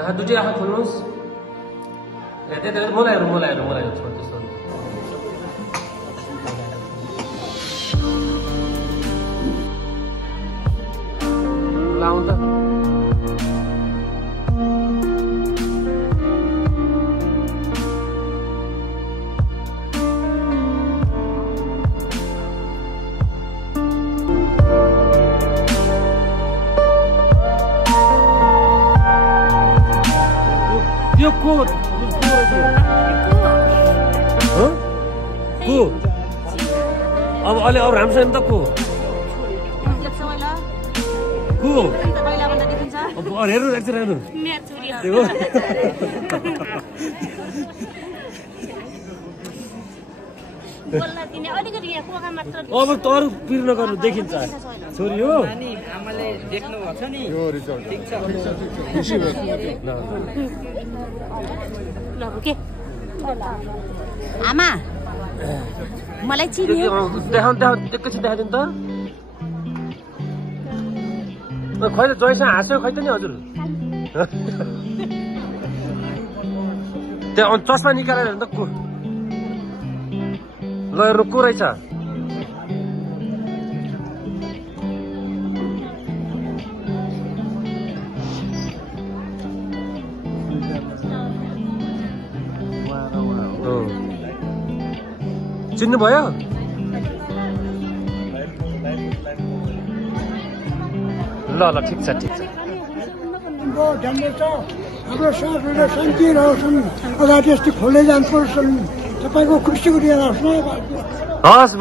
दुईटै आँखा खोल्नुहोस् त्यही मलाई छोड्छु सर लाउँ त यो को अब अहिले अरू राम्रोसँग त को हेर्नु हेर्नु अब त अरू पिर नगर्नु देखिन्छ छोरी हो आमा मलाई चिन्यो एकैछिन देखाइदिनु त खै त जयसँग हाँस्यो खै त नि हजुर त्यहाँ चस्मा निकालेर त को ल हेर्नु को रहेछ चिन्नु भयो ल ल ठिक छ हाम्रो साथीहरूले शान्ति रहन्छन् अगाडि यस्तै खोल्दै जानुपर्छन् तपाईँको खुसीको दिन होस् न हस्